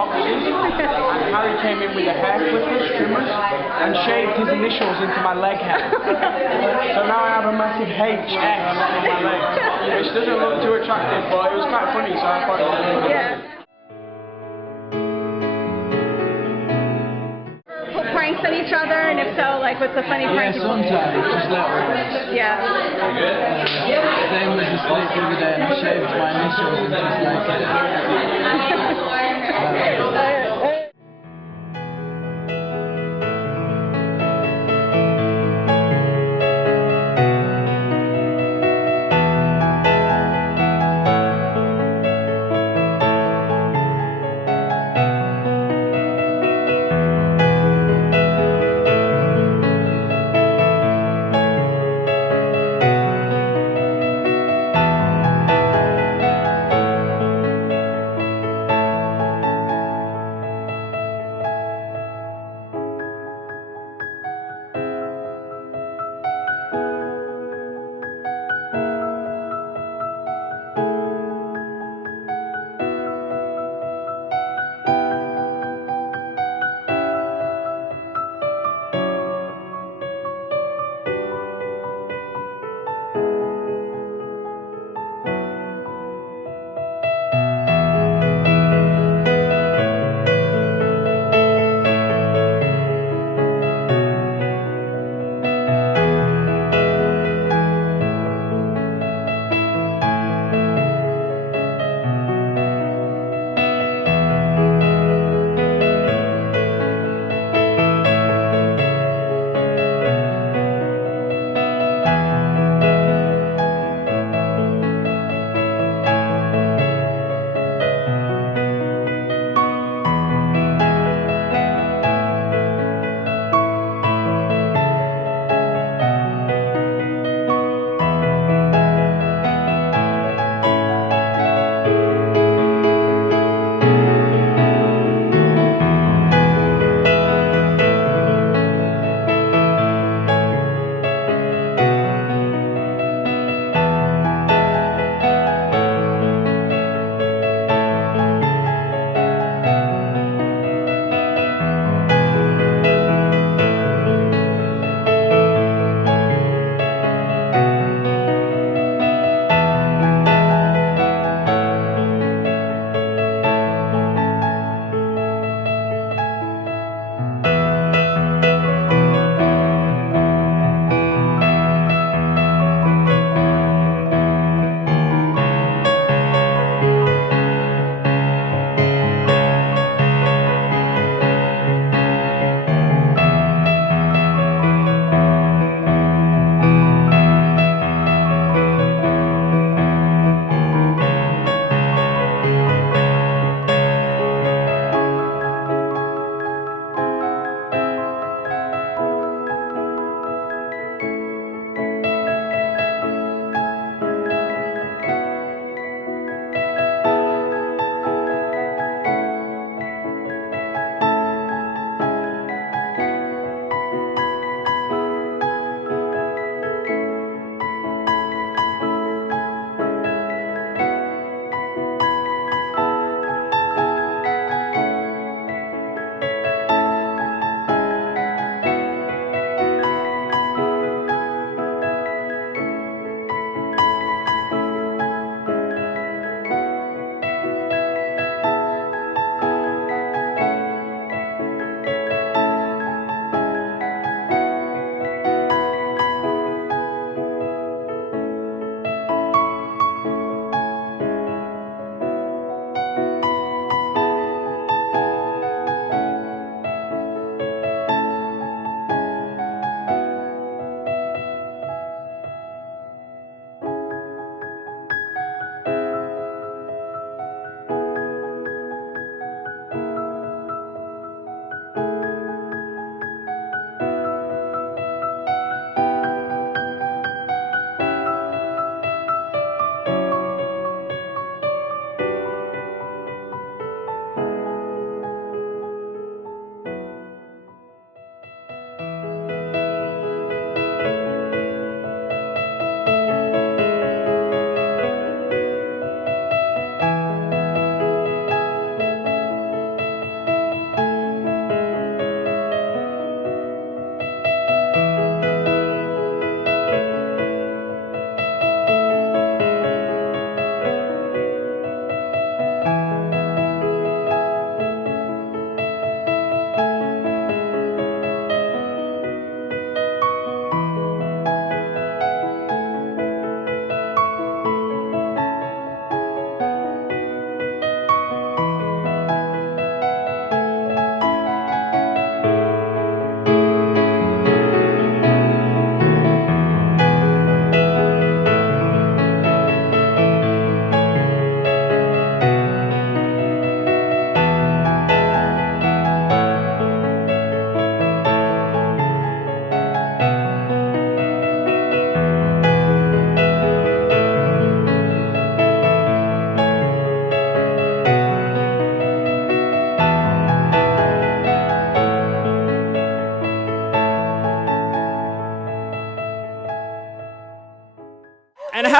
boxes, and Harry came in with a hair clippers, trimmers, and shaved his initials into my leg hair. So now I have a massive HS on my leg, which doesn't look too attractive, but it was quite funny, so I thought it was funny. Yeah. Pranks on each other, and if so, like, what's the funny prank? Yeah, sometimes, just little ones. Yeah. Zayn was asleep the other day and I shaved my initials into his leg hair.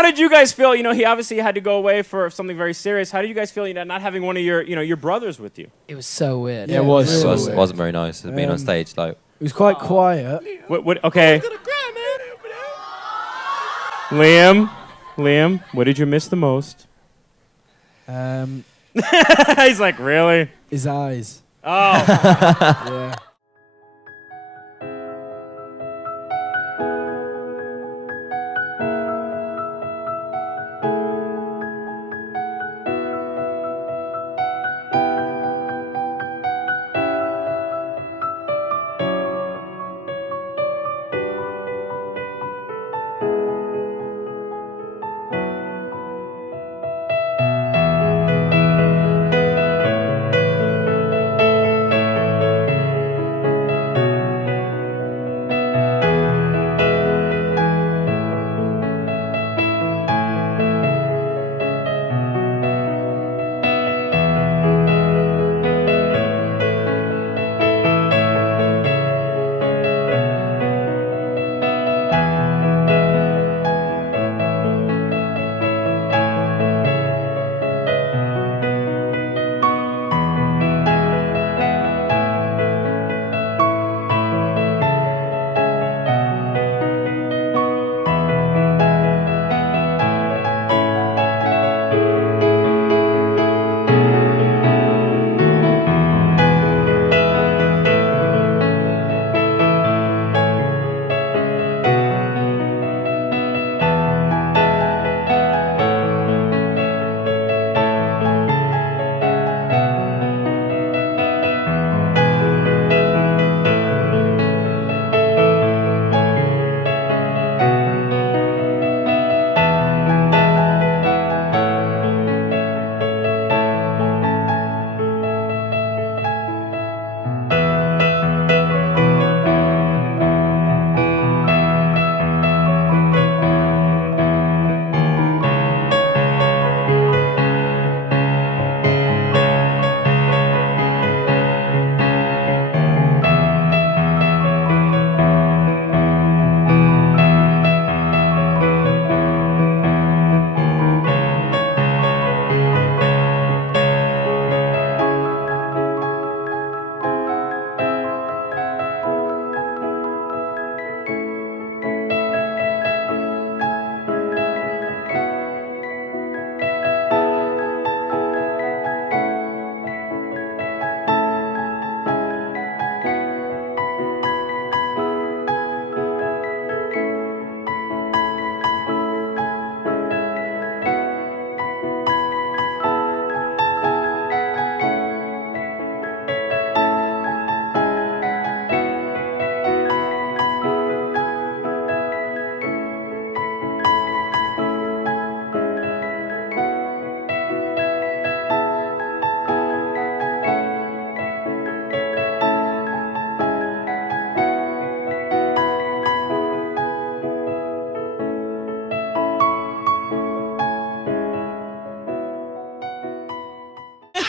how did you guys feel? You know, he obviously had to go away for something very serious. How did you guys feel, you know, not having one of your, you know, your brothers with you? It was so weird. Yeah, it was. It wasn't very nice being on stage. Like, It was quite quiet. Okay. Liam, what did you miss the most? He's like, really? His eyes. Oh. Yeah.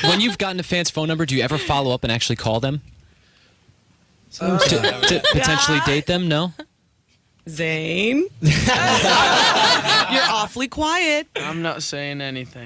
When you've gotten a fan's phone number, do you ever follow up and actually call them? To potentially date them? No? Zayn? You're awfully quiet. I'm not saying anything.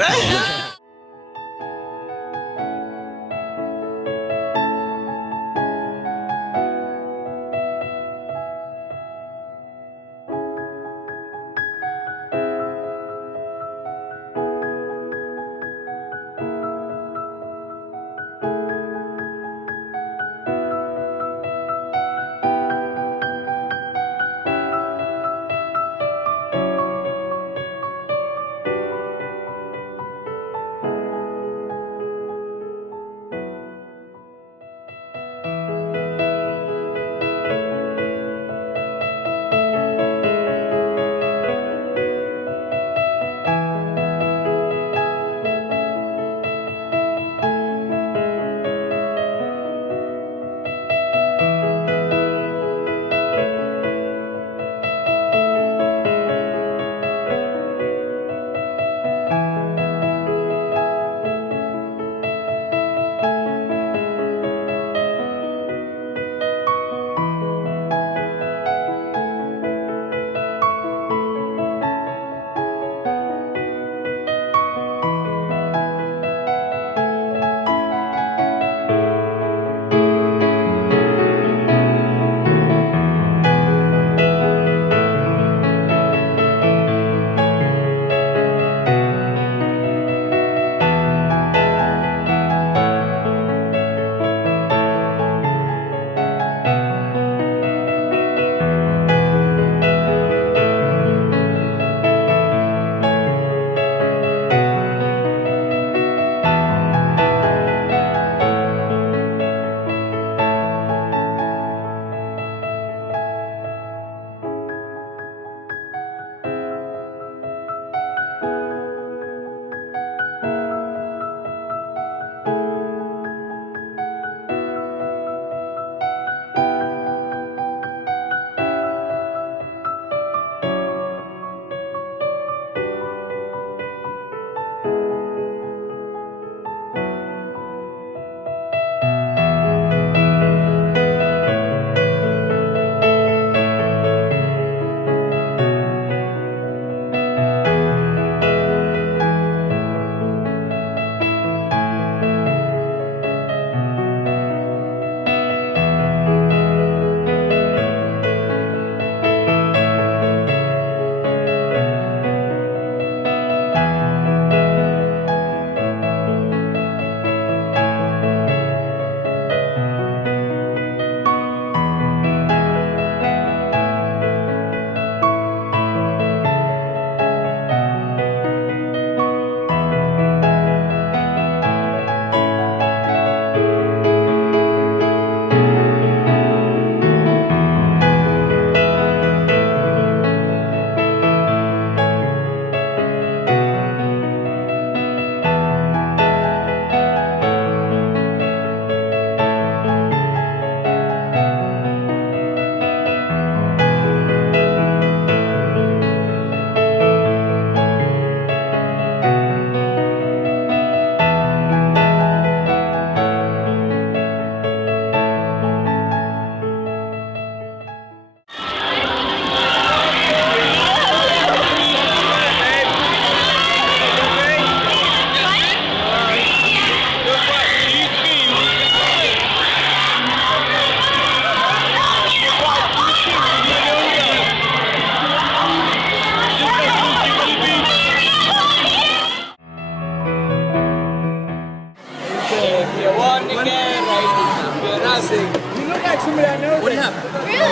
somebody I know. What do you have? Really?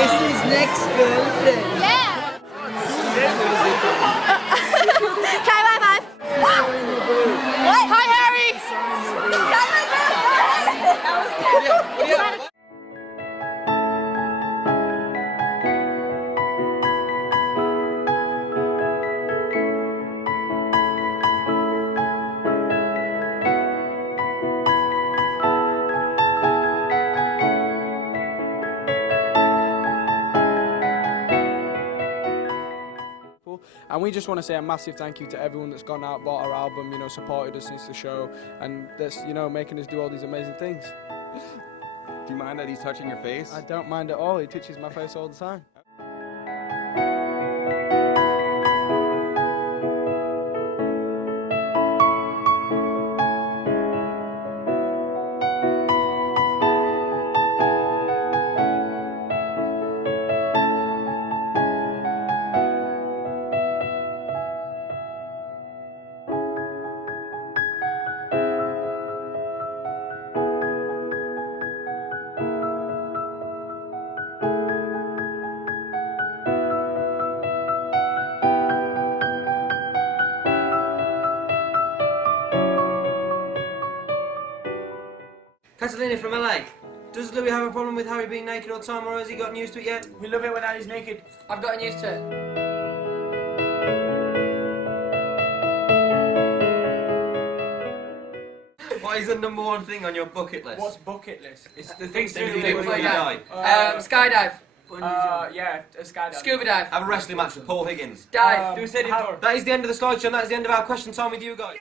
It's his next girlfriend. Yeah. Try my five. What? Hi, Harry. Try my five. And we just want to say a massive thank you to everyone that's gone out, bought our album, you know, supported us since the show, and that's, you know, making us do all these amazing things. Do you mind that he's touching your face? I don't mind at all. He touches my face all the time. Catalina from LA. Does Louis have a problem with Harry being naked all the time, or has he gotten used to it yet? We love it when Harry's naked. I've gotten used to it. What is the #1 thing on your bucket list? What's bucket list? It's the things that you do before you die. Skydive. Yeah, a skydive. Scuba dive. Have a wrestling match with Paul Higgins. Dive. Do a stadium tour. That is the end of the slideshow, and that is the end of our question time with you guys.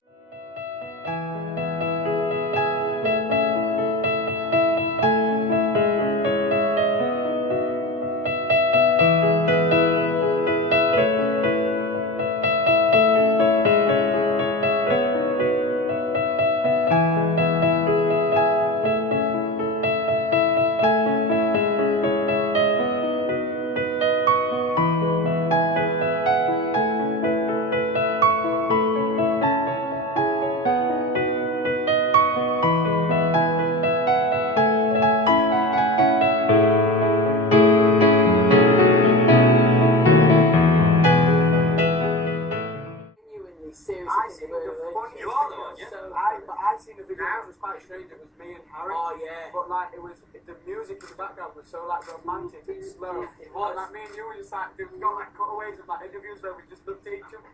I'd seen the video, it was quite strange, it was me and Harry. Oh yeah. But like it was, the music in the background was so like romantic and slow. It was. And, like me and you were just like, we got like cutaways of like interviews where we just looked at each other.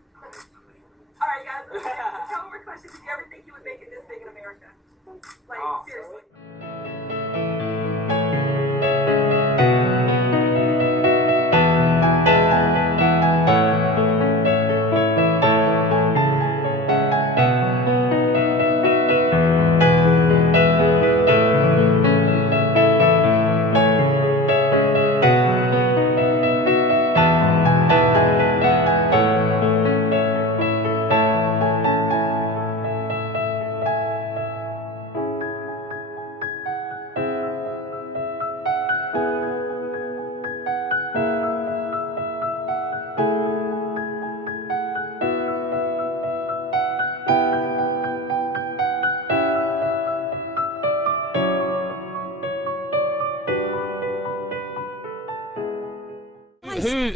Alright guys, tell me more questions. Did you ever think you would make it this big in America? Like, seriously.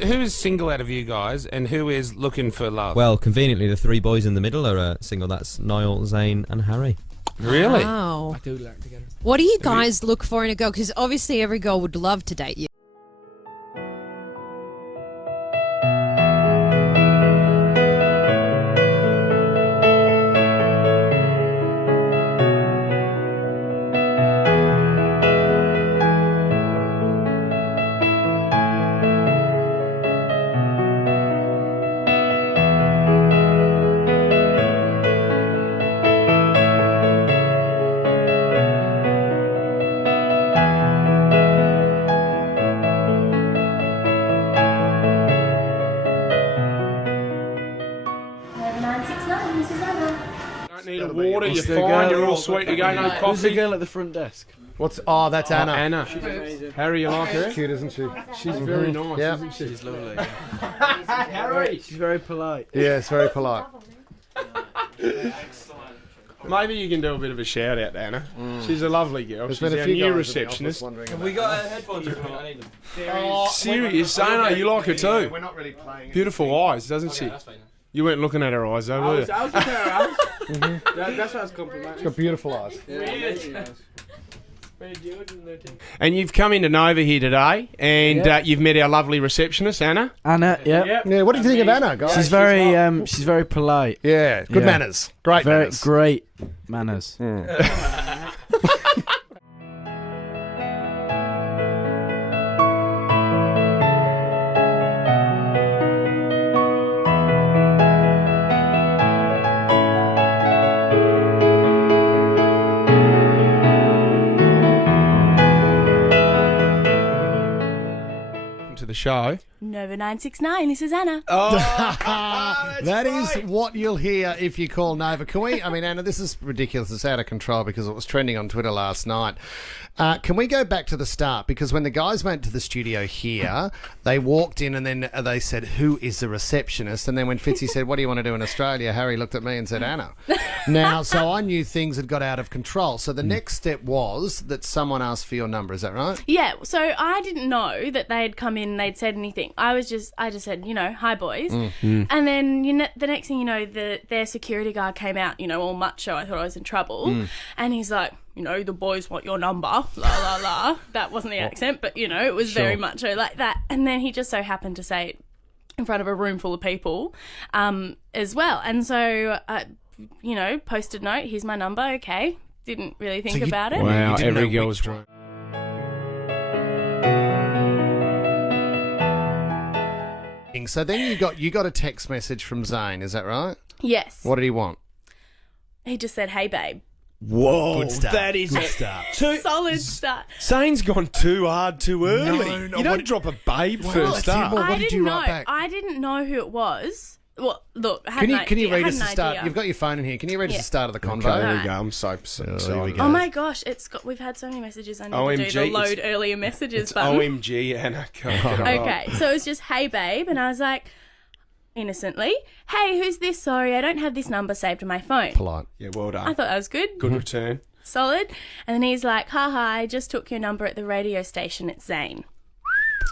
Who's single out of you guys, and who is looking for love? Well, conveniently, the three boys in the middle are single. That's Niall, Zayn, and Harry. Really? Wow. I do like together. What do you guys look for in a girl? Because obviously every girl would love to date you. Need a water, you're fine, you're all sweet, you're going on coffee. Who's the girl at the front desk? That's Anna. Anna. She's amazing. Harry, you like her? Cute, isn't she? She's very nice, isn't she? She's lovely. Harry! She's very polite. Yeah, it's very polite. Maybe you can do a bit of a shout out to Anna. She's a lovely girl. There's She's been a our few new guys in the receptionist. office wondering Have we got headphones? I need them. Serious, Zana, you like her too. We're not really playing. Beautiful eyes, doesn't she? That's fine. You weren't looking at her eyes though, were you? I was looking at her eyes. That's what I was complimenting. She's got beautiful eyes. And you've come into Nova here today, and you've met our lovely receptionist, Anna. Anna, yeah. Yeah, what do you think of Anna, guys? She's very polite. Yeah, good Yeah. manners. Great Very manners. great manners. To the show. Nova 969, this is Anna. That is what you'll hear if you call Nova. Can we, I mean, Anna, this is ridiculous. It's out of control because it was trending on Twitter last night. Can we go back to the start? Because when the guys went to the studio here, they walked in and then they said, who is the receptionist? And then when Fitzy said, what do you want to do in Australia? Harry looked at me and said, Anna. Now, so I knew things had got out of control. So the next step was that someone asked for your number. Is that right? Yeah, so I didn't know that they had come in and they'd said anything. I just said, hi boys. And then the next thing you know, their security guard came out, all macho. I thought I was in trouble. And he's like, the boys want your number, la la la. That wasn't the accent, but it was very macho like that. And then he just so happened to say it in front of a room full of people as well. And so, posted note, here's my number, okay. Didn't really think about it. Wow, every girl's dream. So then you got a text message from Zayn, is that right? Yes. What did he want? He just said, hey babe. Whoa, Good start. that is Good start. Solid start. Zayn's gone too hard too early. No, you don't drop a babe Well, first let's hear up. more. What I did didn't you know. write back? I didn't know who it was. Well, look, I had Can you read I us had the an start? idea. You've got your phone in here. Can you read us the start of the convo? Okay, there we Alright. go. I'm so excited. go. Oh my gosh, we've had so many messages. I need to do OMG, the load earlier messages It's button. OMG, Anna. Come on. Okay, so it was just, hey babe, and I was like, innocently, hey, who's this? Sorry, I don't have this number saved on my phone. Polite. Yeah, well done. I thought that was good. Good return. Solid. And then he's like, haha, I just took your number at the radio station. It's Zayn.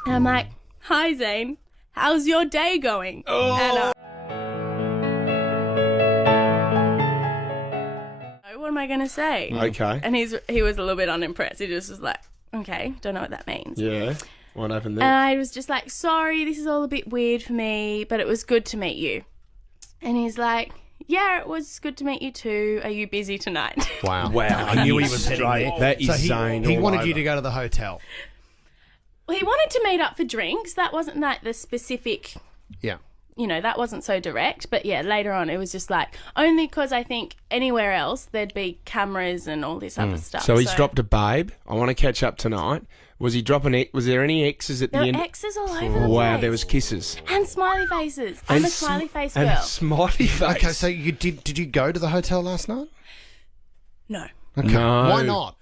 And I'm like, hi Zayn, how's your day going? And, what am I going to say? Okay. And he was a little bit unimpressed. He just was like, okay, don't know what that means. Yeah. What happened And there? I was just like, sorry, this is all a bit weird for me, but it was good to meet you. And he's like, yeah, it was good to meet you too. Are you busy tonight? Wow. Wow. I knew he was heading there. That is So Zayn he all wanted over. you to go to the hotel. Well, he wanted to meet up for drinks. That wasn't like the specific, Yeah. that wasn't so direct. But yeah, later on, it was just like, only because I think anywhere else there'd be cameras and all this other stuff. So he's dropped a babe. I want to catch up tonight. Was he dropping? Was there any X's at There the were end? X's all over the Wow, place. there was kisses. And smiley faces. I'm a smiley face girl. And a smiley face. Okay, so you did you go to the hotel last night? No. Okay. No. Why not?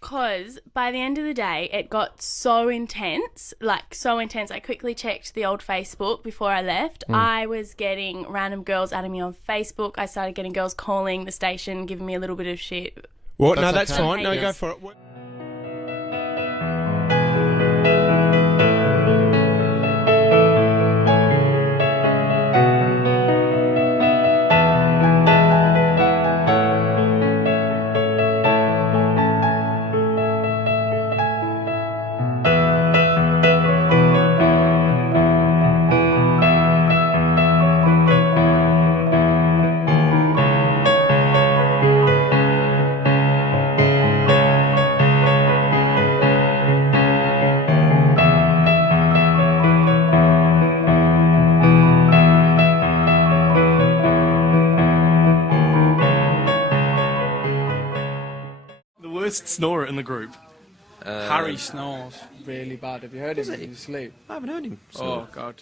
Because by the end of the day, it got so intense, I quickly checked the old Facebook before I left. I was getting random girls adding me on Facebook. I started getting girls calling the station, giving me a little bit of shit. What? No, That's that's okay. fine. No, Yes. go for it. What? The worst snorer in the group. Harry snores. Really bad. Have you heard him in his sleep? I haven't heard him. Oh, God.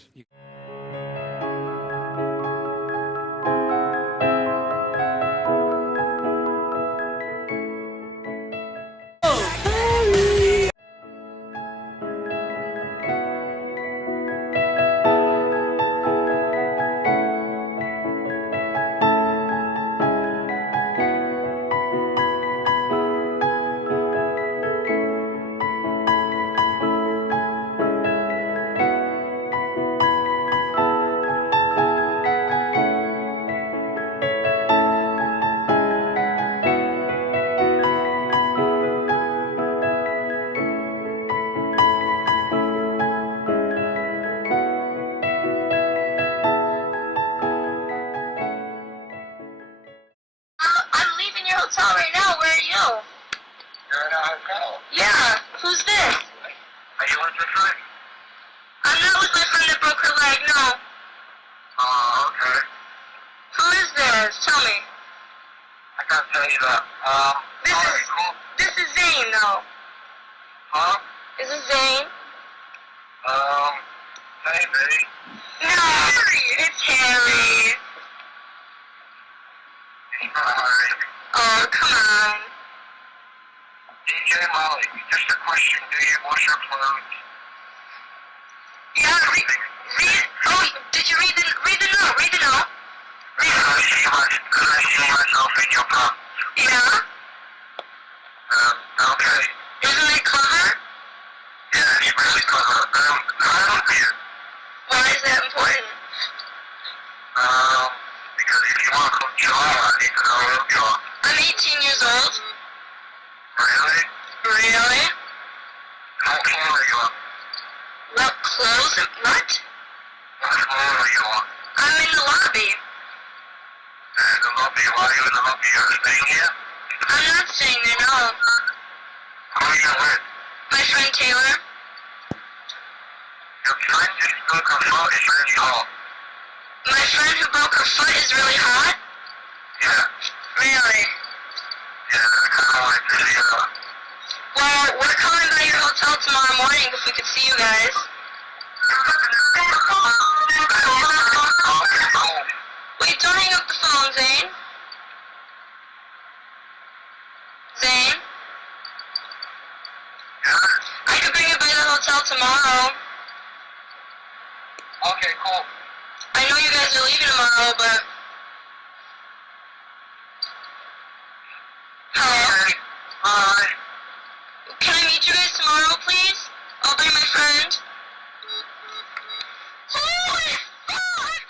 hotel right now. Where are you? You're in a hotel? Yeah. Who's this? Are you with your friend? I'm not with my friend that broke her leg, no. Oh, okay. Who is this? Tell me. I can't tell you that. This is Zayn, though. Huh? Is this Zayn? Maybe. No, it's Harry. It's not Harry. Oh, come on. DJ Molly, just a question. Do you wash your clothes? Yeah, did you read the note? Read the note. Read the note. Could I see myself in your pants? Yeah. Okay. Isn't it clever? Yeah, it's really clever. How help you? Why is that important? Because if you want to come July, I need to know who you are. I'm 18 years old. Really? Really? What clothes are you on? What clothes? What? What clothes are you on? I'm in the lobby. In the lobby? Why are you in the lobby? You're staying here? I'm not staying there, no. Who are you with? My friend Taylor. Your friend just broke her foot is really hot. My friend who broke her foot is really hot? Yeah. Really? Yeah, I kind of wanted to see her. Well, we're coming by your hotel tomorrow morning if we could see you guys. Wait, don't hang up the phone, Zayn. Zayn? I could bring you by the hotel tomorrow. Okay, cool. I know you guys are leaving tomorrow, but... Hello? Hi. Can I meet you guys tomorrow, please? I'll bring my friend. Holy fuck!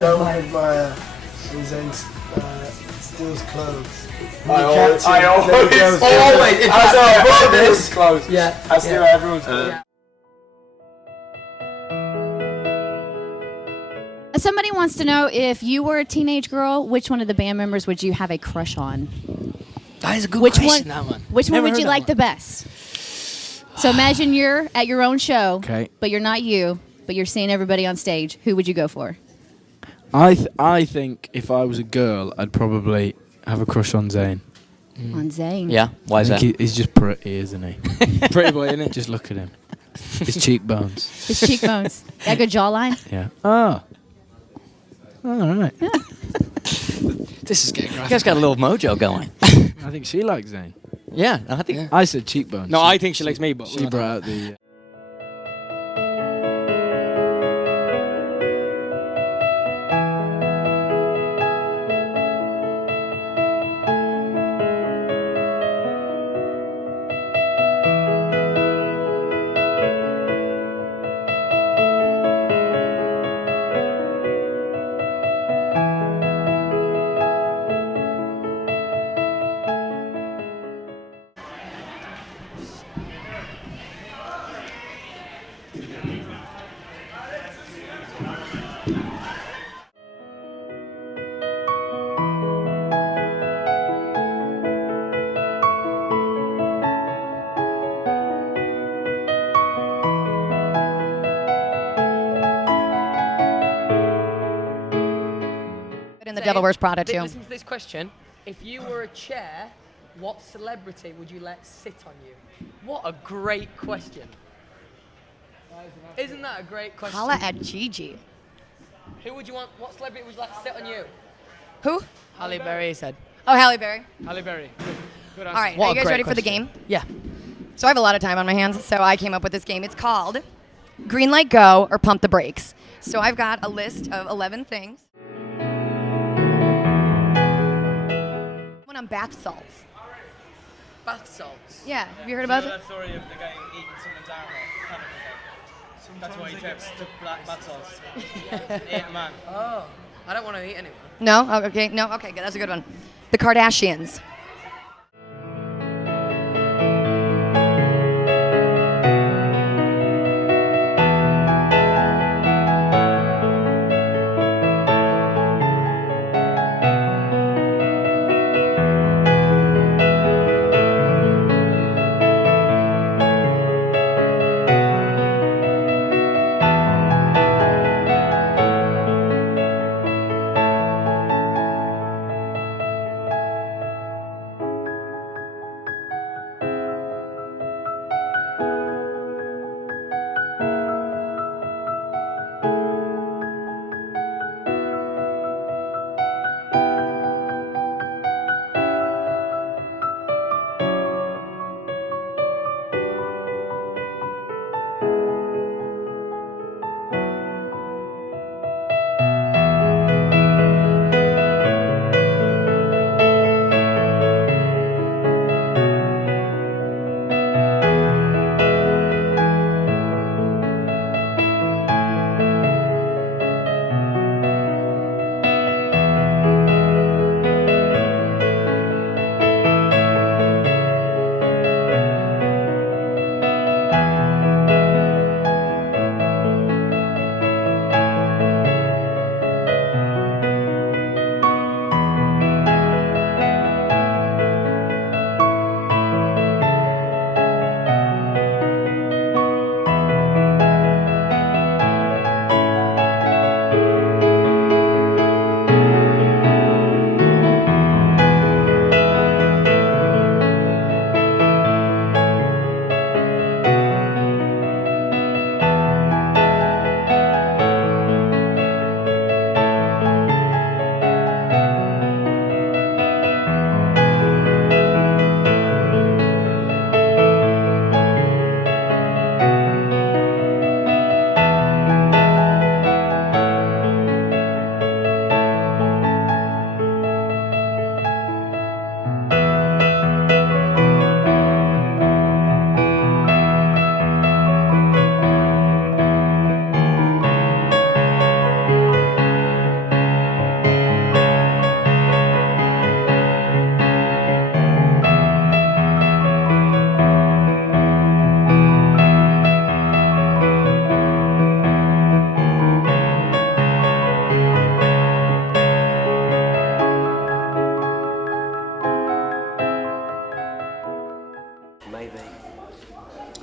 Don't admire when Zayn steals clothes. I always, as I bought this clothes, yeah, I steal everyone's clothes. Somebody wants to know, if you were a teenage girl, which one of the band members would you have a crush on? That is a good question, that one. Which one would you like the best? So imagine you're at your own show, Okay. but you're not you, but you're seeing everybody on stage. Who would you go for? I think if I was a girl, I'd probably have a crush on Zayn. On Zayn? Yeah, why is that? He's just pretty, isn't he? Pretty boy, isn't it? Just look at him. His cheekbones. His cheekbones. Got a good jawline? Yeah. Oh. All right. Yeah. This is getting graphic. You guys got a little mojo going. I think she likes Zayn. Yeah, I think. I said cheekbones. No, I think she likes me, but she brought out the. In the Devil Wears Prada too. Listen to this question. If you were a chair, what celebrity would you let sit on you? What a great question. Isn't that a great question? Holla at Gigi. Who would you want? What celebrity would you like to sit on you? Who? Halle Berry said. Oh, Halle Berry. Halle Berry. Good All right, are you guys ready for the game? Yeah. So I have a lot of time on my hands, so I came up with this game. It's called Green Light Go or Pump the Brakes. So I've got a list of 11 things. One on bath salts. Bath salts. Yeah, have you heard about it? that story of the guy eating someone's arm off? That's why he took bath salts. Ate a man. Oh, I don't want to eat anyone. No? Oh, okay, no? Okay, good. That's a good one. The Kardashians.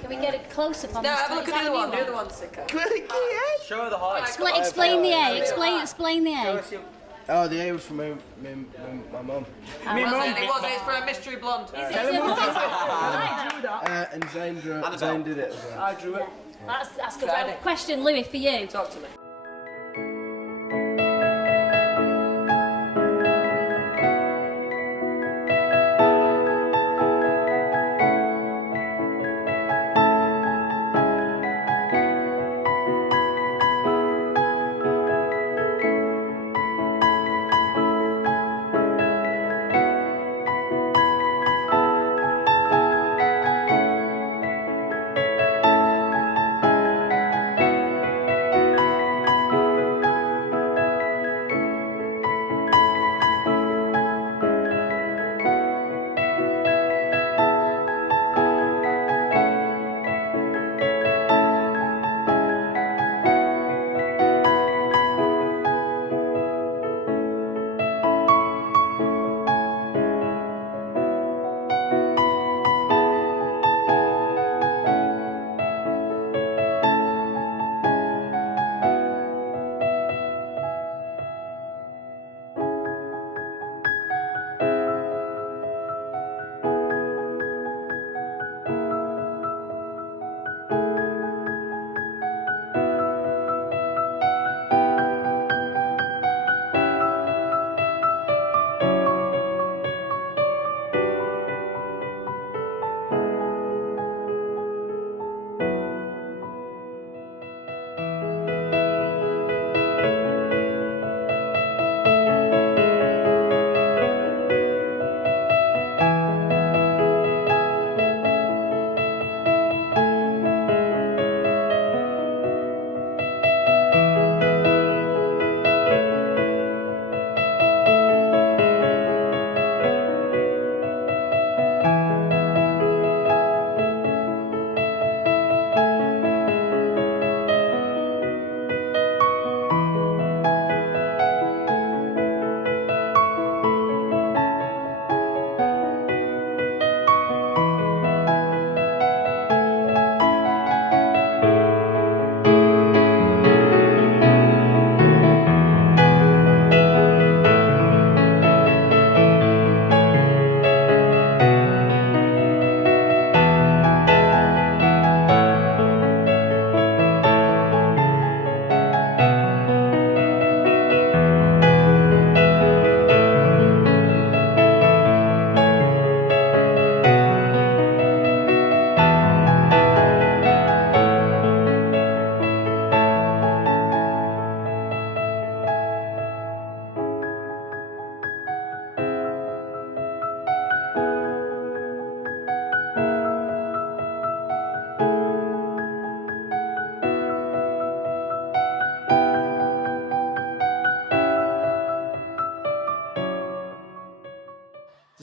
Can we get a close-up on No, this? have a look Is at that the a other new one. The other one's sicker. Show her the height. Explain the A. Explain the A. Oh, the A was from my mum. It wasn't. It's for a mystery blonde. And Zayn did it as well. I drew it. That's good. Question, Louis, for you. Talk to me.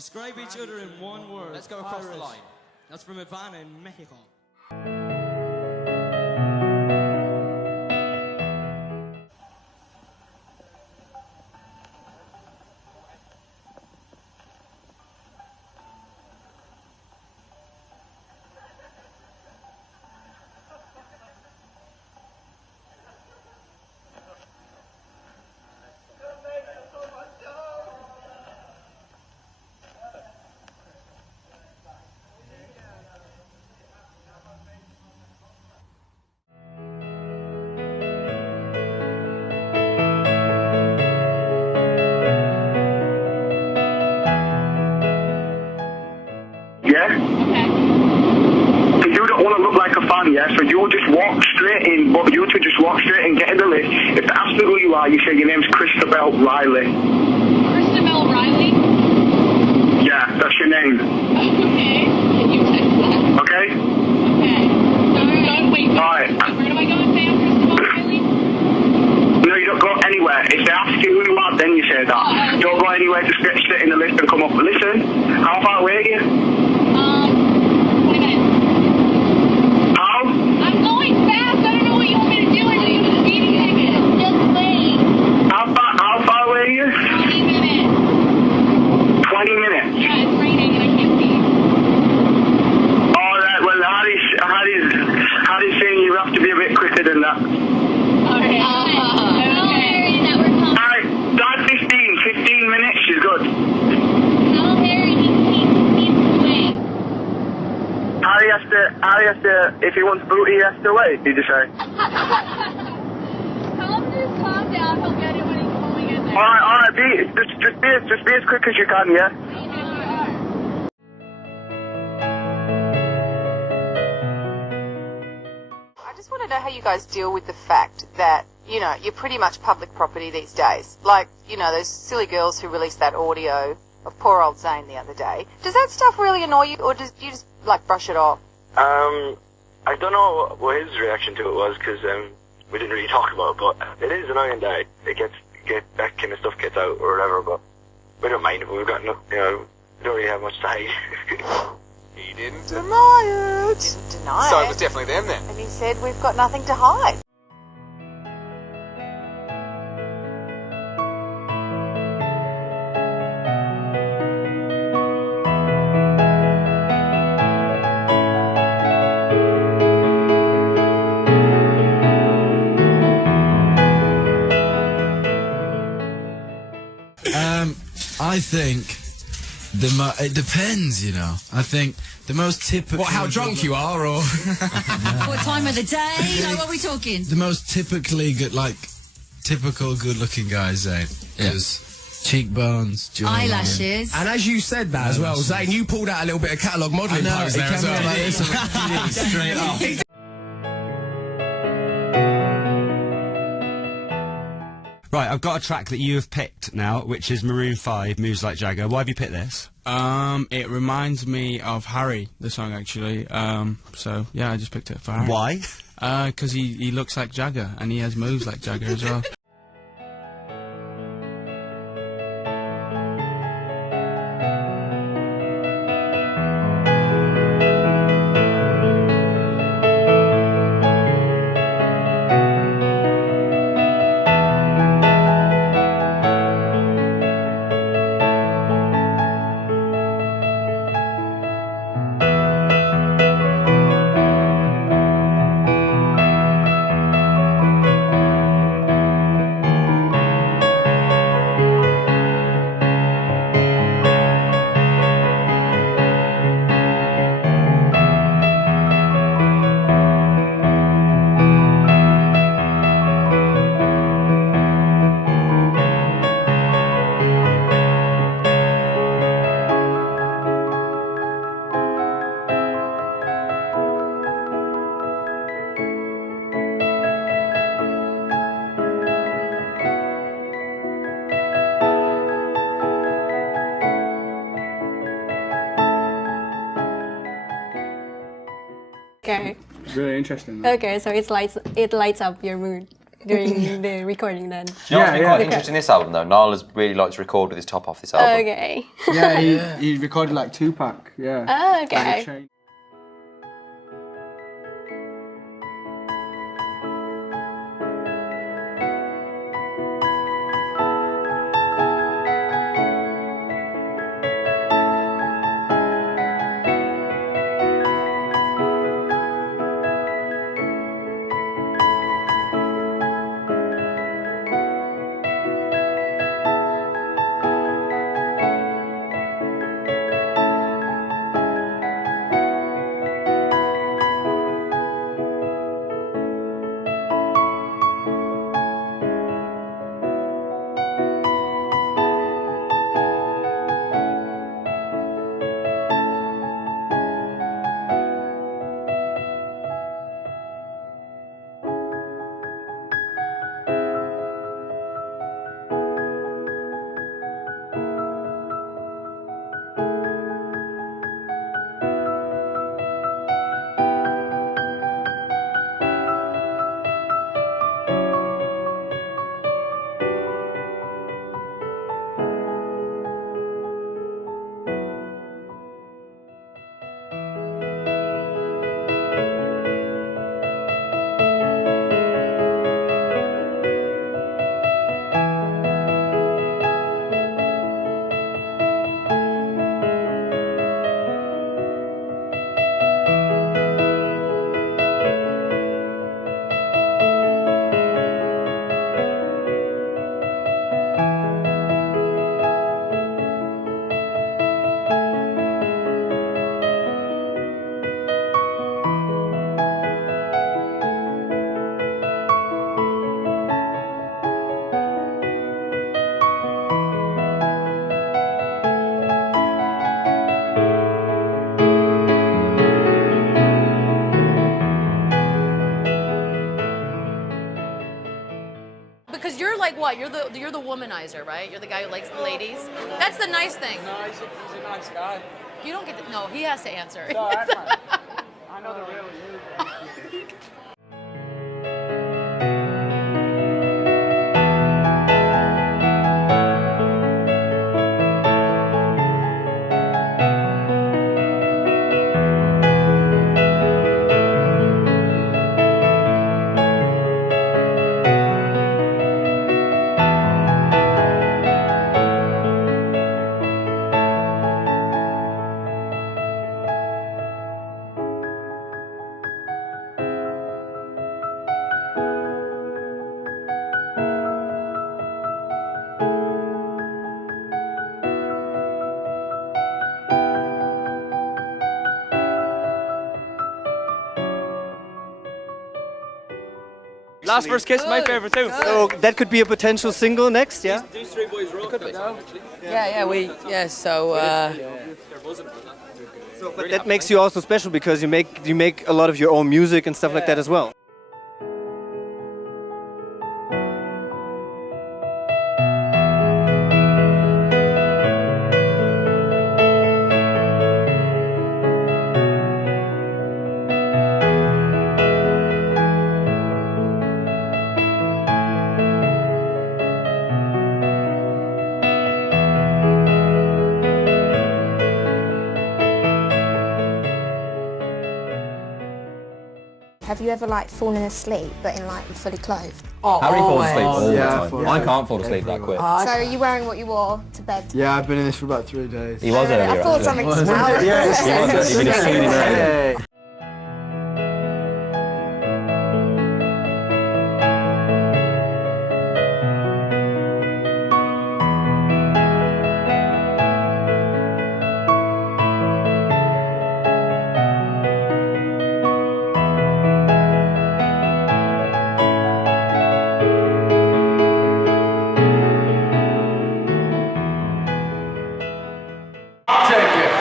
Describe each other in one word. Let's go across the Irish. line. That's from Ivana in Mexico. Yeah? So you don't want to look like a fan, yeah? So you just walk straight in, but you two just walk straight in, get in the lift. If they ask who you are, you say your name's Christabel Riley. Christabel Riley? Yeah, that's your name. Okay. Can you text that? Okay? Okay. Don't wait. Alright. Where do I go and say I'm Christabel Riley? No, you don't go anywhere. If they ask you who you are, then you say that. Don't go anywhere, just get straight in the lift and come up. Listen, how far away are you? 20 minutes. How? I'm going fast. I don't know what you want me to do. I need a speeding ticket. Just wait. How far away are you? 20 minutes. 20 minutes? Yeah, it's raining and I can't see. Alright, well, Harry's saying you have to be a bit quicker than that. Okay. Alright, that's 15 minutes is good. Tell Harry he's wait. Harry has to, if he wants booty, he has to wait, did you say? Tell him to just calm down. He'll get it when we get there. Alright, just be as quick as you can, yeah? I just want to know how you guys deal with the fact that, you know, you're pretty much public property these days. Like, you know, those silly girls who released that audio of poor old Zayn the other day. Does that stuff really annoy you, or do you just, like, brush it off? I don't know what his reaction to it was, because we didn't really talk about it, but it is annoying that that kind of stuff gets out or whatever, but we don't mind it, but we've got no, you know, we don't really have much to hide. He didn't deny it. Didn't deny So it. it was definitely them then. And he said, we've got nothing to hide. I think it depends, you know. I think the most typical... What, how drunk you are, or...? What time of the day? Like, what are we talking? The most typically good, like, typical good-looking guy, Zayn, is cheekbones, jawline. Eyelashes. And as you said that as well, Zayn, you pulled out a little bit of catalogue modelling pose there as well. Like this, straight up. Right, I've got a track that you have picked now, which is Maroon 5, Moves Like Jagger. Why have you picked this? It reminds me of Harry, the song, actually. So, yeah, I just picked it for Harry. Why? Because he looks like Jagger, and he has moves like Jagger as well. Okay. Really interesting. Okay, so it lights up your mood. during the recording then. Do you know what's been quite interesting in this album though? Niall has really liked to record with his top off this album. Okay. Yeah, he recorded like Tupac. Yeah. Oh, okay. Because you're like what? You're the womanizer, right? You're the guy who likes the ladies. That's the nice thing. No, he's a nice guy. You don't get to. No, he has to answer. No, I know the real you. Last First Kiss, my favourite too. So that could be a potential single next, yeah? These three boys wrote it. But that makes you also special because you make a lot of your own music and stuff like that as well. Have you ever like fallen asleep but in like fully clothed? Harry falls asleep all the Yeah, time. I can't fall asleep that quick. So are you wearing what you wore to bed? Yeah, I've been in this for about 3 days. He was earlier. I thought something smelled. Yeah, He was. He'd been soothing around. I'll take it.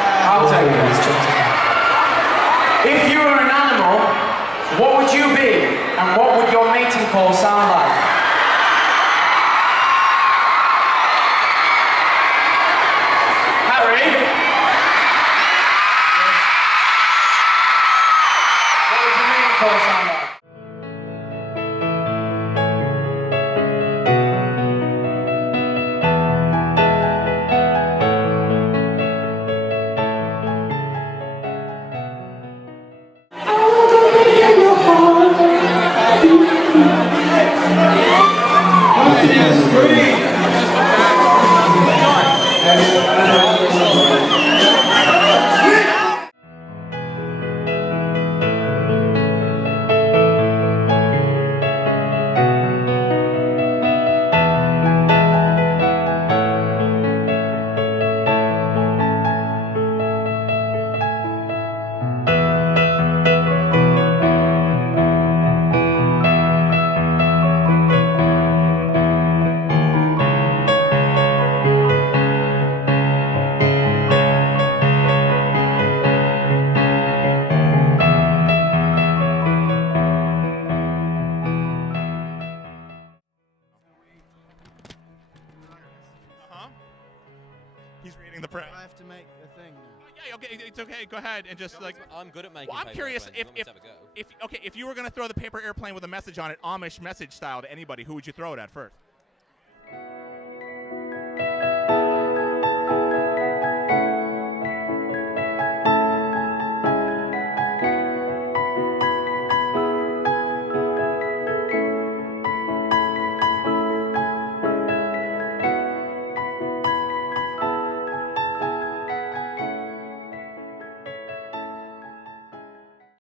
He's reading the print. I have to make a thing now. Yeah, okay, it's okay. Go ahead and just like. I'm good at making. Well, I'm curious paper if you were gonna throw the paper airplane with a message on it, Amish message style to anybody, who would you throw it at first?